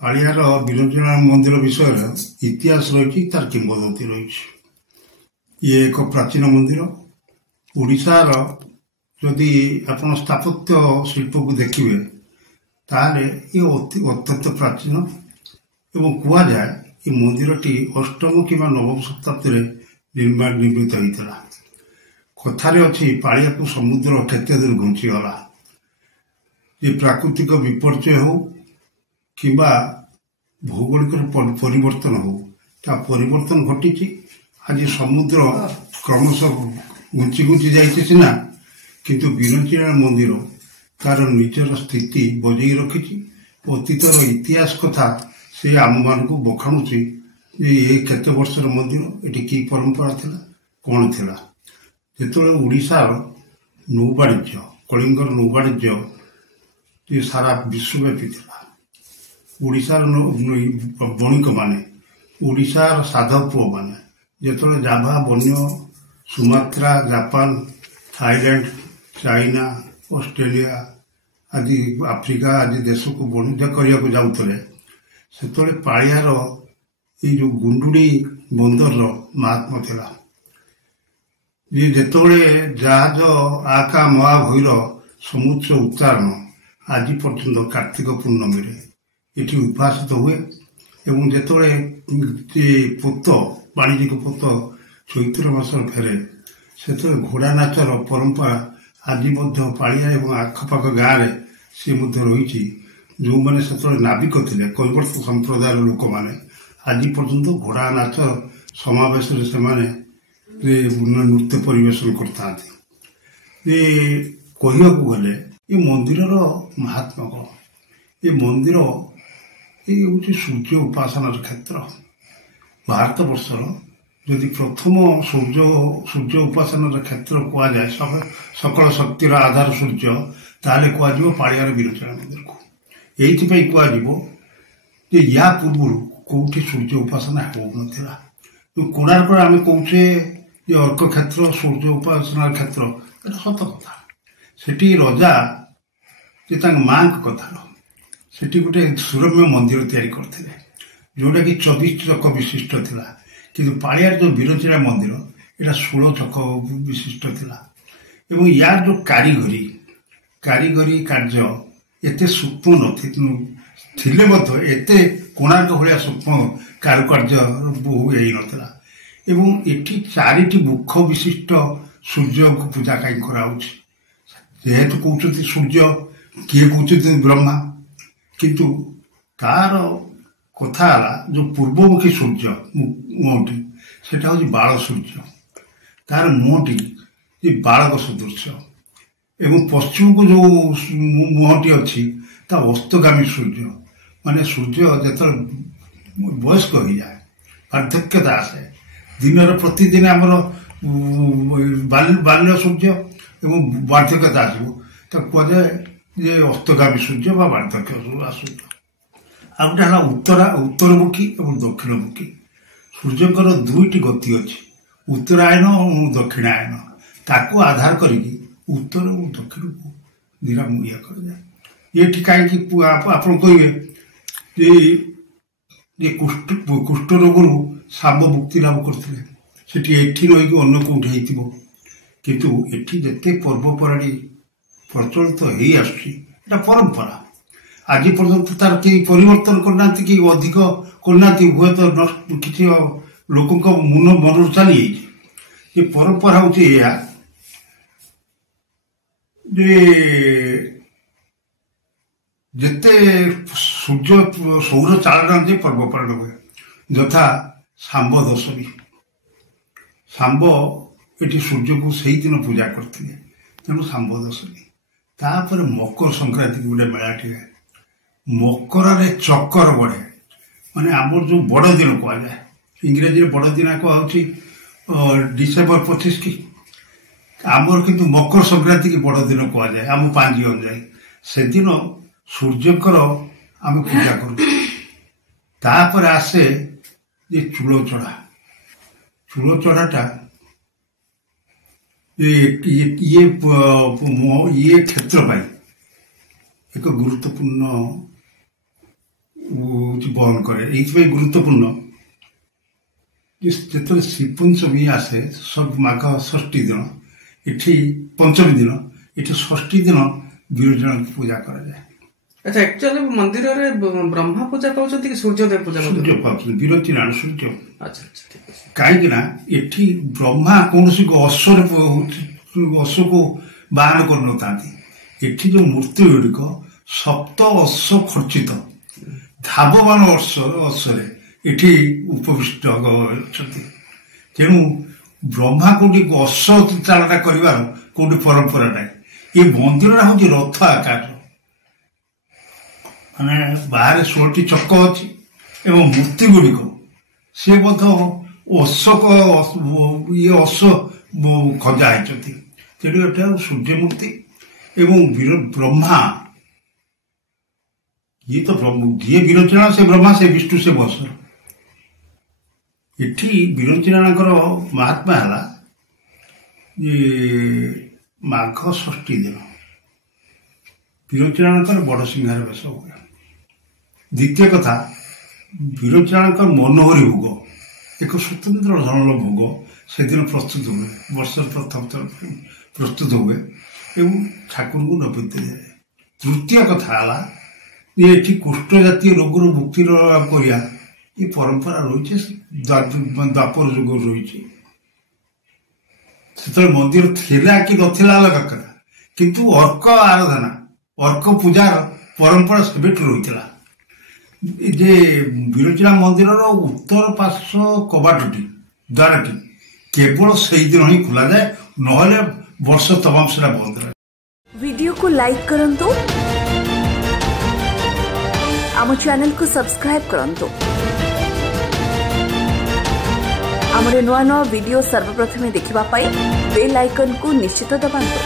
ପାଳିଆର ବିରଞ୍ଜନା ମନ୍ଦିର ବିଷୟରେ ଇତିହାସ ରହିଛି, ତାର କିମ୍ବଦନ୍ତୀ ରହିଛି। ଇଏ ଏକ ପ୍ରାଚୀନ ମନ୍ଦିର। ଓଡ଼ିଶାର ଯଦି ଆପଣ ସ୍ଥାପତ୍ୟ ଶିଳ୍ପକୁ ଦେଖିବେ ତାହେଲେ ଇଏ ଅତ୍ୟନ୍ତ ପ୍ରାଚୀନ ଏବଂ କୁହାଯାଏ ଏ ମନ୍ଦିରଟି ଅଷ୍ଟମ କିମ୍ବା ନବମ ଶତାବ୍ଦୀରେ ନିର୍ମିତ ହୋଇଥିଲା। କଥାରେ ଅଛି ପାଳିଆକୁ ସମୁଦ୍ର କେତେ ଦୂର ଘୁଞ୍ଚିଗଲା। ଯେ ପ୍ରାକୃତିକ ବିପର୍ଯ୍ୟୟ ହେଉ କିମ୍ବା ଭୌଗୋଳିକ ପରିବର୍ତ୍ତନ ହେଉ, ତା ପରିବର୍ତ୍ତନ ଘଟିଛି। ଆଜି ସମୁଦ୍ର କ୍ରମଶଃ ଘୁଞ୍ଚି ଘୁଞ୍ଚି ଯାଇଛି ସିନା, କିନ୍ତୁ ବିରଞ୍ଜନା ମନ୍ଦିର ତାର ନିଜର ସ୍ଥିତି ବଜାଇ ରଖିଛି। ଅତୀତର ଇତିହାସ କଥା ସେ ଆମମାନଙ୍କୁ ବଖାଣୁଛି ଯେ ଏ କେତେ ବର୍ଷର ମନ୍ଦିର, ଏଠି କି ପରମ୍ପରା ଥିଲା, କ'ଣ ଥିଲା। ଯେତେବେଳେ ଓଡ଼ିଶାର ନୌବାଣିଜ୍ୟ, କଳିଙ୍ଗର ନୌବାଣିଜ୍ୟ ସାରା ବିଶ୍ୱବ୍ୟାପୀ ଥିଲା, ଓଡ଼ିଶାର ବଣିକମାନେ, ଓଡ଼ିଶାର ସାଧବ ପୁଅମାନେ ଯେତେବେଳେ ଜାଭା, ବନ୍ୟ, Sumatra, Japan, Thailand, China, Australia ଆଦି ଆଫ୍ରିକା ଆଦି ଦେଶକୁ ବାଣିଜ୍ୟ କରିବାକୁ ଯାଉଥିଲେ, ସେତେବେଳେ ପାଳିଆର ଏଇ ଯେଉଁ ଗୁଣ୍ଡୁଡ଼ି ବନ୍ଦରର ମାହାତ୍ମ୍ୟ ଥିଲା। ଯେତେବେଳେ ଜାହାଜ ଆକା ମହା ଭୈର ସମୁଚ୍ଚ ଉଚ୍ଚାରଣ ଆଜି ପର୍ଯ୍ୟନ୍ତ କାର୍ତ୍ତିକ ପୂର୍ଣ୍ଣମୀରେ ଏଠି ଉଦ୍ଭାସିତ ହୁଏ ଏବଂ ଯେତେବେଳେ ପୋତ, ବାଣିଜ୍ୟିକ ପୋତ ଚୈତ୍ର ମାସରେ ଫେରେ, ସେତେବେଳେ ଘୋଡ଼ା ନାଚର ପରମ୍ପରା ଆଜି ମଧ୍ୟ ପାଳିଆ ଏବଂ ଆଖପାଖ ଗାଁରେ ସେ ମଧ୍ୟ ରହିଛି। ଯେଉଁମାନେ ସେତେବେଳେ ନାବିକ ଥିଲେ, କୈବର୍ତ୍ତ ସମ୍ପ୍ରଦାୟର ଲୋକମାନେ ଆଜି ପର୍ଯ୍ୟନ୍ତ ଘୋଡ଼ା ନାଚ ସମାବେଶରେ ସେମାନେ ନୃତ୍ୟ ପରିବେଷଣ କରିଥାନ୍ତି। କହିବାକୁ ଗଲେ ଏ ମନ୍ଦିରର ମାହାତ୍ମ୍ୟ କ'ଣ? ଏ ମନ୍ଦିର ହେଉଛି ସୂର୍ଯ୍ୟ ଉପାସନାର କ୍ଷେତ୍ର। ଭାରତ ବର୍ଷର ଯଦି ପ୍ରଥମ ସୂର୍ଯ୍ୟ ଉପାସନାର କ୍ଷେତ୍ର କୁହାଯାଏ, ସକଳ ଶକ୍ତିର ଆଧାର ସୂର୍ଯ୍ୟ, ତାହେଲେ କୁହାଯିବ ପାଳିଆର ବିରଞ୍ଜନା ମନ୍ଦିରକୁ। ଏଇଥିପାଇଁ କୁହାଯିବ ଯେ ୟା ପୂର୍ବରୁ କୋଉଠି ସୂର୍ଯ୍ୟ ଉପାସନା ହେଉନଥିଲା। କୋଣାର୍କରେ ଆମେ କହୁଛେ ଯେ ଅର୍କ କ୍ଷେତ୍ର, ସୂର୍ଯ୍ୟ ଉପାସନାର କ୍ଷେତ୍ର, ଏଟା ସତ କଥା। ସେଠି ରଜା ଯେ ତାଙ୍କ ମାଙ୍କ କଥାର ସେଠି ଗୋଟେ ସୁରମ୍ୟ ମନ୍ଦିର ତିଆରି କରିଥିଲେ, ଯୋଉଟାକି 24 ଚକ ବିଶିଷ୍ଟ ଥିଲା। କିନ୍ତୁ ପାଳିଆର ଯେଉଁ ବିରଞ୍ଜନା ମନ୍ଦିର ଏଇଟା 16 ଚକ ବିଶିଷ୍ଟ ଥିଲା। ଏବଂ ୟାର ଯେଉଁ କାରିଗରୀ କାର୍ଯ୍ୟ ଏତେ ସୂକ୍ଷ୍ମ ଥିଲେ ମଧ୍ୟ ଏତେ କୋଣାର୍କ ଭଳିଆ ସୂକ୍ଷ୍ମ କାରୁକାର୍ଯ୍ୟ ହେଇନଥିଲା। ଏବଂ ଏଠି 4ଟି ମୁଖ ବିଶିଷ୍ଟ ସୂର୍ଯ୍ୟଙ୍କୁ ପୂଜା କାହିଁ କରାହଉଛି? ଯେହେତୁ କହୁଛନ୍ତି ସୂର୍ଯ୍ୟ, କିଏ କହୁଛନ୍ତି ବ୍ରହ୍ମା, କିନ୍ତୁ ତାର କଥା ହେଲା ଯୋଉ ପୂର୍ବମୁଖୀ ସୂର୍ଯ୍ୟ ମୁହଁଟି, ସେଟା ହଉଛି ବାଳ ସୂର୍ଯ୍ୟ। ତାର ମୁହଁଟି ବାଳକ ସଦୃଶ ଏବଂ ପଶ୍ଚିମକୁ ଯୋଉ ମୁହଁଟି ଅଛି ତା ଅସ୍ତଗାମୀ ସୂର୍ଯ୍ୟ। ମାନେ ସୂର୍ଯ୍ୟ ଯେତେବେଳେ ବୟସ୍କ ହେଇଯାଏ, ବାର୍ଦ୍ଧକ୍ୟତା ଆସେ, ଦିନର ପ୍ରତିଦିନ ଆମର ବାଲ୍ୟ ସୂର୍ଯ୍ୟ ଏବଂ ବାର୍ଦ୍ଧକ୍ୟତା ଆସିବ, ତାକୁ କୁହାଯାଏ ଯେ ଅସ୍ତଗାମୀ ସୂର୍ଯ୍ୟ ବା ବାର୍ଦ୍ଧକ୍ୟ ସୂର୍ଯ୍ୟ। ଆଉ ଗୋଟେ ହେଲା ଉତ୍ତରମୁଖୀ ଏବଂ ଦକ୍ଷିଣମୁଖୀ। ସୂର୍ଯ୍ୟଙ୍କର 2ଟି ଗତି ଅଛି, ଉତ୍ତରାୟନ ଏବଂ ଦକ୍ଷିଣାୟନ। ତାକୁ ଆଧାର କରିକି ଉତ୍ତର ଓ ଦକ୍ଷିଣକୁ ଇଏ କରାଯାଏ। ଏଠି କାହିଁକି ଆପଣ କହିବେ ଯେ କୁଷ୍ଠ ରୋଗରୁ ଶାମ୍ବ ମୁକ୍ତି ଲାଭ କରିଥିଲେ, ସେଠି ଏଠି ରହିକି ଅନ୍ୟ କୋଉଠି ହେଇଥିବ। କିନ୍ତୁ ଏଠି ଯେତେ ପର୍ବପର୍ବାଣୀ ପ୍ରଚଳିତ ହେଇ ଆସୁଛି, ଏଟା ପରମ୍ପରା। ଆଜି ପର୍ଯ୍ୟନ୍ତ ତାର କେହି ପରିବର୍ତ୍ତନ କରିନାହାନ୍ତି, କି ଅଧିକ କରିନାହାନ୍ତି। ହୁଏତ କିଛି ଲୋକଙ୍କ ମନରୁ ଚାଲିଯାଇଛି। ଏ ପରମ୍ପରା ହଉଛି ଏହା ଯେ ଯେତେ ସୌର ଚାଳନା ଯେ ପର୍ବପର୍ବାଣୀ ହୁଏ, ଯଥା ଶାମ୍ବ ଦଶମୀ। ଶାମ୍ବ ଏଠି ସୂର୍ଯ୍ୟକୁ ସେଇଦିନ ପୂଜା କରିଥିଲେ, ତେଣୁ ଶାମ୍ବ ଦଶମୀ। ତାପରେ ମକର ସଂକ୍ରାନ୍ତି ଗୋଟେ ମେଳାଟିଏ, ମକରରେ ଚକର ବଢେ, ମାନେ ଆମର ଯୋଉ ବଡଦିନ କୁହାଯାଏ, ଇଂରାଜୀରେ ବଡଦିନ କୁହାଯାଉଛି ଡିସେମ୍ବର 25 କି। ଆମର କିନ୍ତୁ ମକର ସଂକ୍ରାନ୍ତି କି ବଡଦିନ କୁହାଯାଏ ଆମ ପାଞ୍ଜି ଅନୁଯାୟୀ। ସେଦିନ ସୂର୍ଯ୍ୟଙ୍କର ଆମେ ପୂଜା କରୁ। ତାପରେ ଆସେ ଯେ ଚୂଳ ଚଢା। ଚୂଳ ଚଢାଟା ଇଏ କ୍ଷେତ୍ର ପାଇଁ ଏକ ଗୁରୁତ୍ୱପୂର୍ଣ୍ଣ বহন করে। এইথিপাই গুরুত্বপূর্ণ যে যেତେବେଳେ ଶ୍ରୀପଞ୍ଚମୀ ଆସେ ମାଘ ଷଷ୍ଠୀ ଦିନ ଏଠି ପଞ୍ଚମୀ ଦିନ ଏଠି ଷଷ୍ଠୀ ଦିନ ବିରୋଚନାଙ୍କୁ ପୂଜା କରାଯାଏ। ଆଚ୍ଛା, ଆକ୍ଚୁଆଲି ମନ୍ଦିରରେ ବ୍ରହ୍ମା ପୂଜା ପାଉଛନ୍ତି କି ସୂର୍ଯ୍ୟଦେବ ପୂଜା ସୂର୍ଯ୍ୟ ପାଉଛନ୍ତି? ବିରୋଚନା ସୂର୍ଯ୍ୟ। ଆଚ୍ଛା ଆଚ୍ଛା, ଠିକ ଅଛି। କାହିଁକି ନା ଏଠି ବ୍ରହ୍ମା କୌଣସି ଅଶ୍ୱକୁ ବାହନ କରିନଥାନ୍ତି। ଏଠି ଯୋଉ ମୂର୍ତ୍ତି ଗୁଡ଼ିକ ସପ୍ତ ଅଶ୍ଵ ଖର୍ଚ୍ଚିତ ଧାବମାନ ଅଶ୍ଵରେ ଏଠି ଉପବିଷ୍ଟ ଅଛନ୍ତି। ତେଣୁ ବ୍ରହ୍ମା କୋଉଠି ଅଶ୍ଵ ଚାଳନା କରିବାର କୋଉଠି ପରମ୍ପରା ନାହିଁ। ଏ ମନ୍ଦିରଟା ହଉଛି ରଥ ଆକାର, ମାନେ ବାହାରେ 16ଟି ଚକ ଅଛି ଏବଂ ମୂର୍ତ୍ତି ଗୁଡ଼ିକ ସେ ମଧ୍ୟ ଅଶ୍ଵ ଖଞ୍ଜା ହେଇଛନ୍ତି। ତେଣୁ ଏଟା ସୂର୍ଯ୍ୟ ମୂର୍ତ୍ତି ଏବଂ ବ୍ରହ୍ମା, ଇଏ ତ ଯିଏ ବିରୋଚନା ସେ ବ୍ରହ୍ମା, ସେ ବିଷ୍ଣୁ, ସେ ବତ୍ସ। ଏଠି ବିରୋଚନାଙ୍କର ମହାତ୍ମା ହେଲା ଯେ ମାଘ ଷଷ୍ଠୀ ଦିନ ବିରୋଚନାଙ୍କର ବଡ଼ ସିଂହାର ବେଶ ହୁଏ। ଦ୍ୱିତୀୟ କଥା, ବିରୋଚନାଙ୍କର ମନୋହରୀ ଭୋଗ, ଏକ ସ୍ୱତନ୍ତ୍ର ଧରଣର ଭୋଗ ସେଦିନ ପ୍ରସ୍ତୁତ ହୁଏ, ବର୍ଷର ପ୍ରଥମ ଥର ପ୍ରସ୍ତୁତ ହୁଏ ଏବଂ ଠାକୁରଙ୍କୁ ନୈବେଦ୍ୟ ଦିଆଯାଏ। ତୃତୀୟ କଥା ହେଲା ଯେ ଏଠି କୁଷ୍ଠ ଜାତୀୟ ରୋଗରୁ ମୁକ୍ତି କରିବା ଏ ପରମ୍ପରା ରହିଛି, ଦ୍ୱାପର ଯୁଗରୁ ରହିଛି। ସେତେବେଳେ ମନ୍ଦିର ଥିଲା କି ନଥିଲା ଅଲଗା କଥା, କିନ୍ତୁ ଅର୍କ ଆରାଧନା, ଅର୍କ ପୂଜାର ପରମ୍ପରା ସେବେଠୁ ରହିଥିଲା। ଯେ ବିରୋଚନା ମନ୍ଦିରର ଉତ୍ତର ପାର୍ଶ୍ୱ କବାଟଟି, ଦ୍ୱାରଟି କେବଳ ସେଇଦିନ ହିଁ ଖୋଲାଯାଏ, ନହେଲେ ବର୍ଷ ତମାମ ସେଟା ବନ୍ଦ ରହେ। वीडियो को लाइक करंतु, आम चैनल को सब्सक्राइब करंतु, आमरे नुआ नुआ वीडियो सर्वप्रथमे देखिबा पाई बेल आइकन को निश्चित दबांतु।